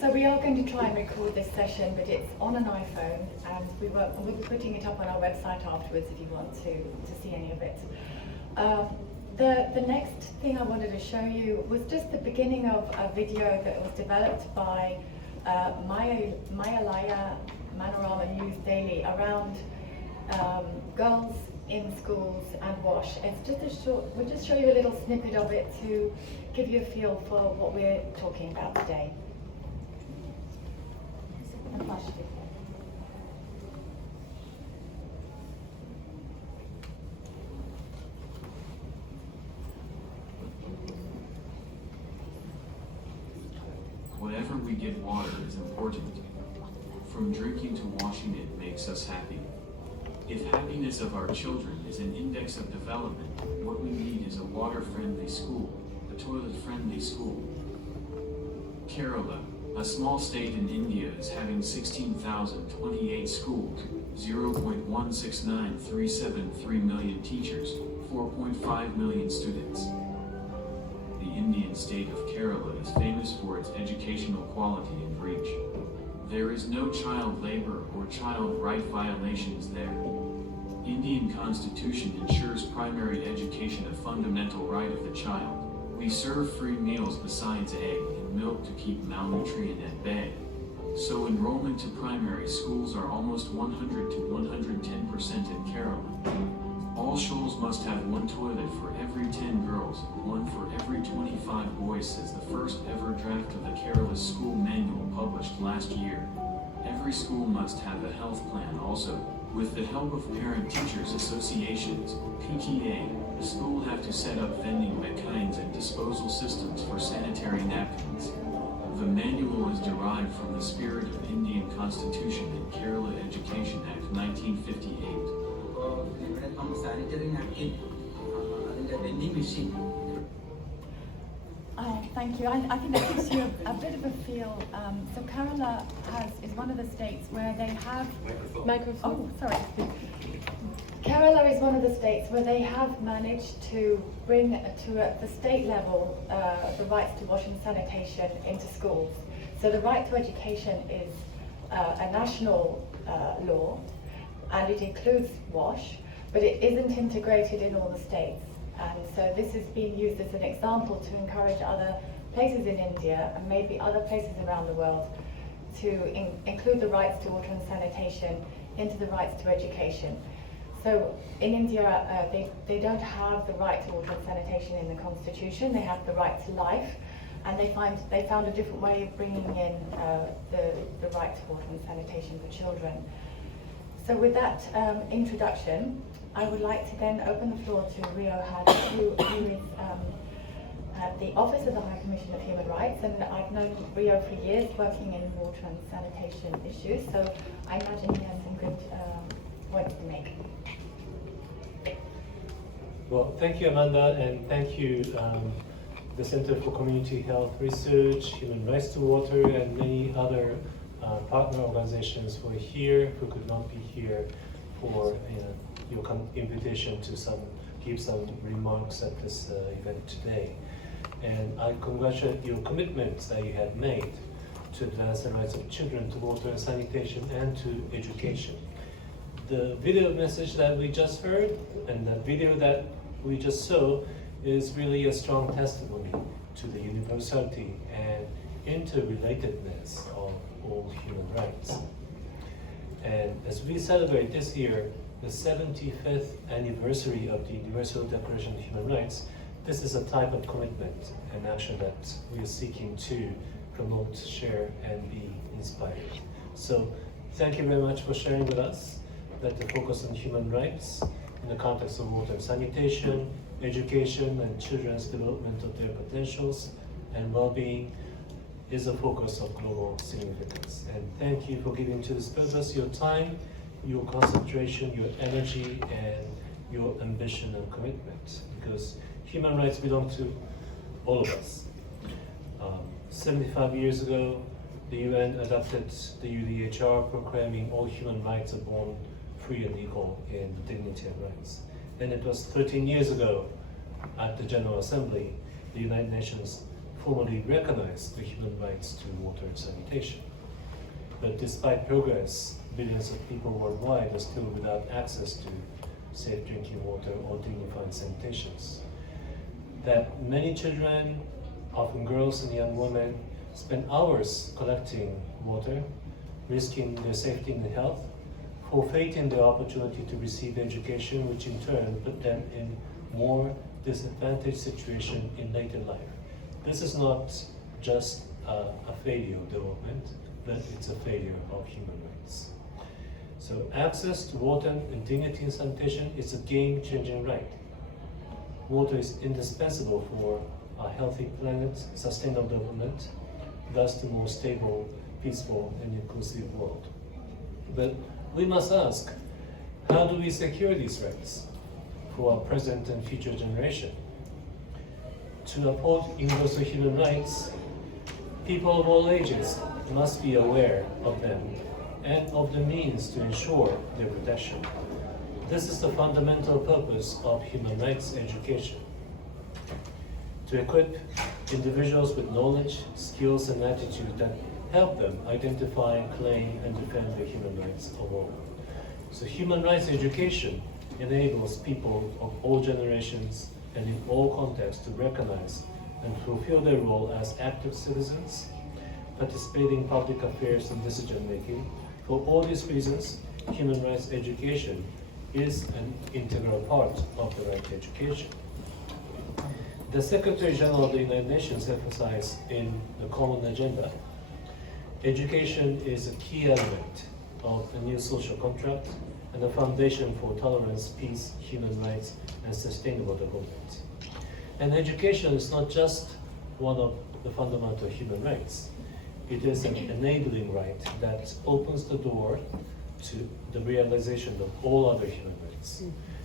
So we are going to try and record this session, but it's on an iPhone, and we'll be putting it up on our website afterwards if you want to see any of it. The next thing I wanted to show you was just the beginning of a video that was developed by Mayalaya Manorama News Daily around girls in schools and WASH. It's just a short, we'll just show you a little snippet of it to give you a feel for what we're talking about today. And flash it. Whatever we give water is important. From drinking to washing it makes us happy. If happiness of our children is an index of development, what we need is a water-friendly school, a toilet-friendly school. Kerala, a small state in India, is having 16,028 schools, 0.169373 million teachers, 4.5 million students. The Indian state of Kerala is famous for its educational quality and reach. There is no child labor or child right violations there. Indian Constitution ensures primary education a fundamental right of the child. We serve free meals besides egg and milk to keep malnutrition at bay. So enrollment to primary schools are almost 100 to 110% in Kerala. All schools must have one toilet for every 10 girls and one for every 25 boys, says the first ever draft of the Kerala School Manual published last year. Every school must have a health plan also. With the help of parent-teachers associations, PTA, the school will have to set up vending machines and disposal systems for sanitary napkins. The manual is derived from the spirit of Indian Constitution and Kerala Education Act 1958. Sanitary napkin, vending machine. Thank you. I think that gives you a bit of a feel. So Kerala is one of the states where they have... Microphone. Oh, sorry. Kerala is one of the states where they have managed to bring to the state level the rights to wash and sanitation into schools. So the right to education is a national law, and it includes WASH, but it isn't integrated in all the states. And so this is being used as an example to encourage other places in India and maybe other places around the world to include the rights to water and sanitation into the rights to education. So in India, they don't have the right to water and sanitation in the constitution. They have the right to life, and they found a different way of bringing in the right to water and sanitation for children. So with that introduction, I would like to then open the floor to Rio Had, who is at the Office of the High Commission of Human Rights, and I've known Rio for years working in water and sanitation issues, so I imagine he has some good points to make. Well, thank you, Amanda, and thank you, the Center for Community Health Research, Human Rights to Water, and many other partner organizations who are here, who could not be here, for your invitation to give some remarks at this event today. And I congratulate your commitments that you have made to advance the rights of children to water and sanitation and to education. The video message that we just heard and the video that we just saw is really a strong testimony to the universality and interrelatedness of all human rights. And as we celebrate this year the 75th anniversary of the Universal Declaration of Human Rights, this is a type of commitment and action that we are seeking to promote, share, and be inspired. So thank you very much for sharing with us that the focus on human rights in the context of water and sanitation, education, and children's development of their potentials and well-being is a focus of global significance. And thank you for giving to this purpose your time, your concentration, your energy, and your ambition and commitment, because human rights belong to all of us. 75 years ago, the UN adopted the UDHR, proclaiming all human rights are born free and equal in the dignity of rights. And it was 13 years ago at the General Assembly, the United Nations formally recognize the human rights to water and sanitation. But despite progress, billions of people worldwide are still without access to safe drinking water or dignified sanitation. That many children, often girls and young women, spend hours collecting water, risking their safety and health, forfeiting the opportunity to receive education, which in turn put them in more disadvantaged situation in later life. This is not just a failure of development, but it's a failure of human rights. So access to water and dignity in sanitation is a game-changing right. Water is indispensable for a healthy planet, sustainable development, thus the more stable, peaceful, and inclusive world. But we must ask, how do we secure these rights for our present and future generation? To uphold universal human rights, people of all ages must be aware of them and of the means to ensure their protection. This is the fundamental purpose of human rights education. To equip individuals with knowledge, skills, and attitude that help them identify, claim, and defend the human rights of all. So human rights education enables people of all generations and in all contexts to recognize and fulfill their role as active citizens, participating in public affairs and decision making. For all these reasons, human rights education is an integral part of the right to education. The Secretary General of the United Nations emphasized in the Common Agenda, education is a key element of a new social contract and a foundation for tolerance, peace, human rights, and sustainable development. And education is not just one of the fundamental human rights. It is an enabling right that opens the door to the realization of all other human rights.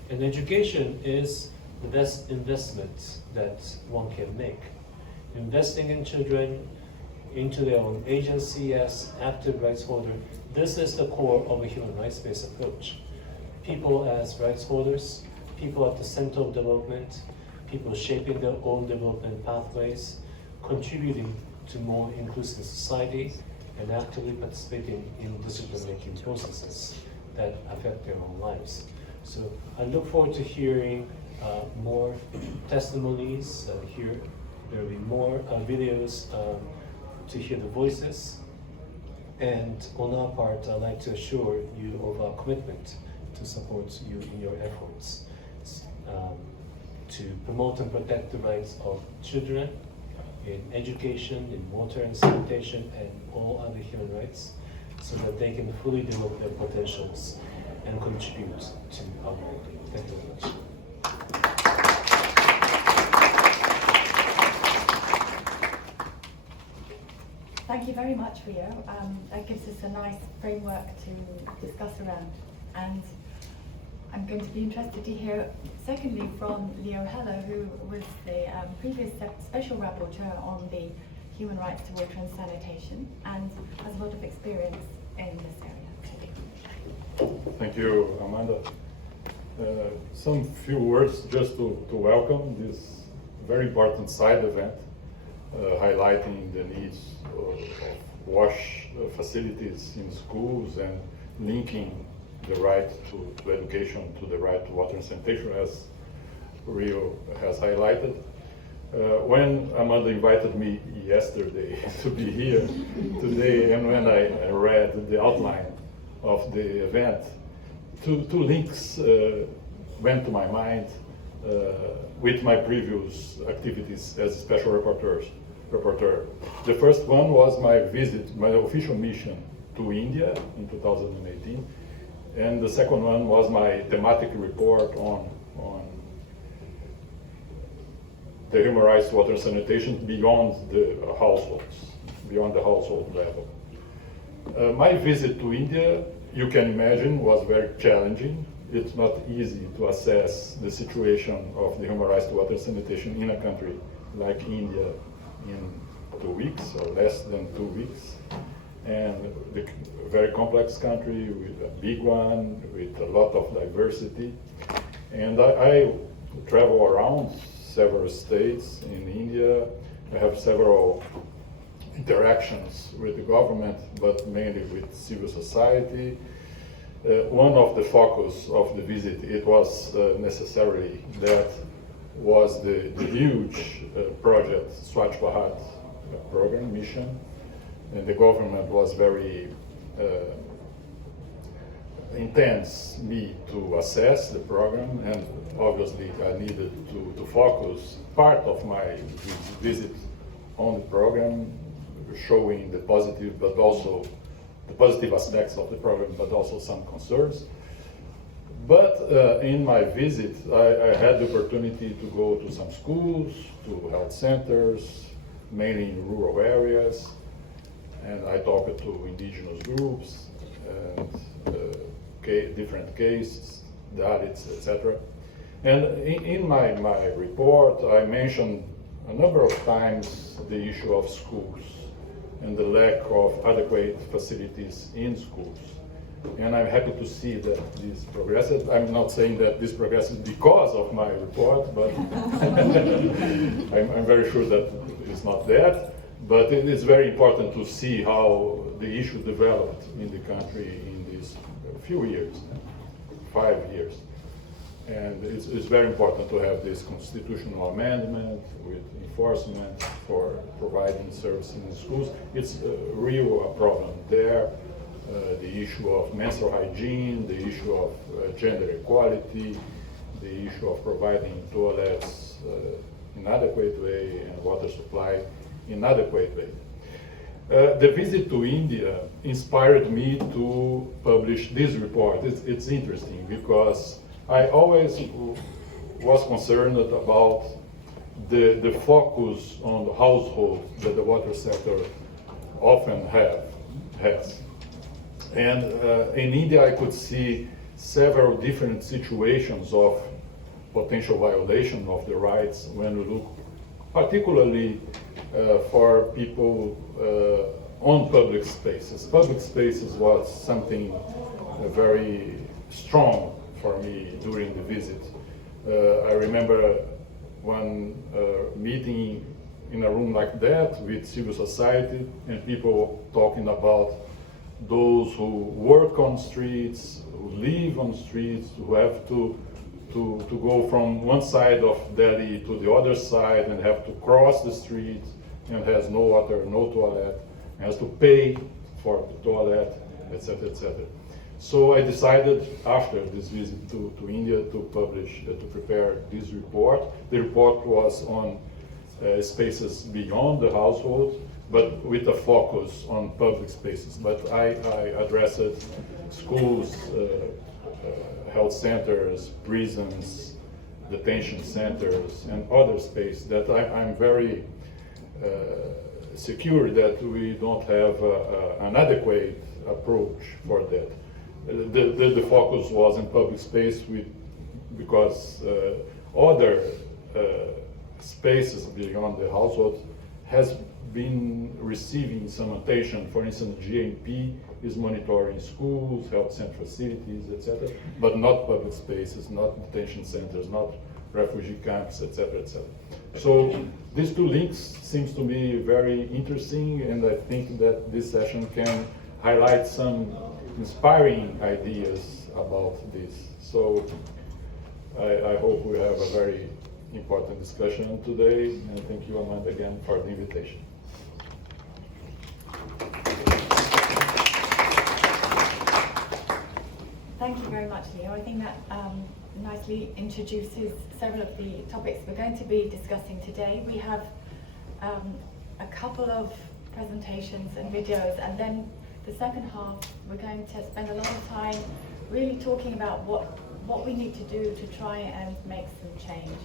And education is the best investment that one can make. Investing in children, into their own agency as active rights holder, this is the core of a human rights-based approach. People as rights holders, people at the center of development, people shaping their own development pathways, contributing to more inclusive society, and actively participating in decision-making processes that affect their own lives. So I look forward to hearing more testimonies. There will be more videos to hear the voices. And on our part, I'd like to assure you of our commitment to support you in your efforts to promote and protect the rights of children in education, in water and sanitation, and all other human rights, so that they can fully develop their potentials and contribute to our world. Thank you very much. Thank you very much, Rio. That gives us a nice framework to discuss around. And I'm going to be interested to hear, secondly, from Leo Heller, who was the previous special rapporteur on the human rights to water and sanitation, and has a lot of experience in this area. Thank you, Amanda. Some few words just to welcome this very important side event, highlighting the needs of wash facilities in schools and linking the right to education to the right to water and sanitation, as Rio has highlighted. When Amanda invited me yesterday to be here today, and when I read the outline of the event, two links went to my mind with my previous activities as special rapporteur. The first one was my visit, my official mission to India in 2018, and the second one was my thematic report on the human rights, water and sanitation beyond the household level. My visit to India, you can imagine, was very challenging. It's not easy to assess the situation of the human rights to water and sanitation in a country like India in 2 weeks or less than 2 weeks. And a very complex country with a big one, with a lot of diversity. And I travel around several states in India, I have several interactions with the government, but mainly with civil society. One of the focus of the visit, it was necessarily that was the huge project Swachh Bharat program mission, and the government was very intense me to assess the program, and obviously I needed to focus part of my visit on the program, showing the positive, but also the positive aspects of the program, but also some concerns. But in my visit, I had the opportunity to go to some schools, to health centers, mainly in rural areas, and I talked to indigenous groups and different cases, Dalits, etc. And in my report, I mentioned a number of times the issue of schools and the lack of adequate facilities in schools. And I'm happy to see that this progressed. I'm not saying that this progressed because of my report, but I'm very sure that it's not that. But it is very important to see how the issue developed in the country in these few years, 5 years. And it's very important to have this constitutional amendment with enforcement for providing services in the schools. It's a real problem there. The issue of menstrual hygiene, the issue of gender equality, the issue of providing toilets in adequate way and water supply in adequate way. The visit to India inspired me to publish this report. It's interesting because I always was concerned about the focus on the household that the water sector often has. And in India, I could see several different situations of potential violation of the rights when we look particularly for people on public spaces. Public spaces was something very strong for me during the visit. I remember one meeting in a room like that with civil society and people talking about those who work on streets, who live on streets, who have to go from one side of Delhi to the other side and have to cross the street and has no water, no toilet, and has to pay for the toilet, etc., etc. So I decided after this visit to India to publish, to prepare this report. The report was on spaces beyond the household, but with a focus on public spaces. But I addressed schools, health centers, prisons, detention centers, and other spaces that I'm very secure that we don't have an adequate approach for that. The focus was in public space because other spaces beyond the household has been receiving some attention. For instance, GMP is monitoring schools, health center facilities, etc., but not public spaces, not detention centers, not refugee camps, etc., etc. So these two links seems to me very interesting, and I think that this session can highlight some inspiring ideas about this. So I hope we have a very important discussion today, and thank you, Amanda, again for the invitation. Thank you very much, Leo. I think that nicely introduces several of the topics we're going to be discussing today. We have a couple of presentations and videos, and then the second half we're going to spend a lot of time really talking about what we need to do to try and make some change.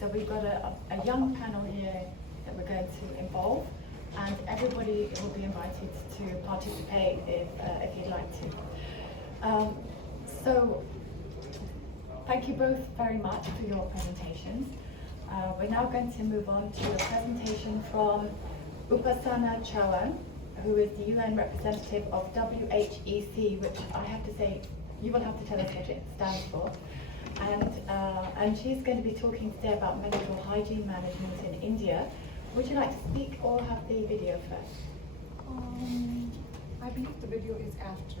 So we've got a young panel here that we're going to involve, and everybody will be invited to participate if you'd like to. So thank you both very much for your presentations. We're now going to move on to a presentation from Upasana Chauhan, who is the UN representative of WHEC, which I have to say, you will have to tell us what it stands for. And she's going to be talking today about medical hygiene management in India, Would you like to speak or have the video first? I believe the video is after.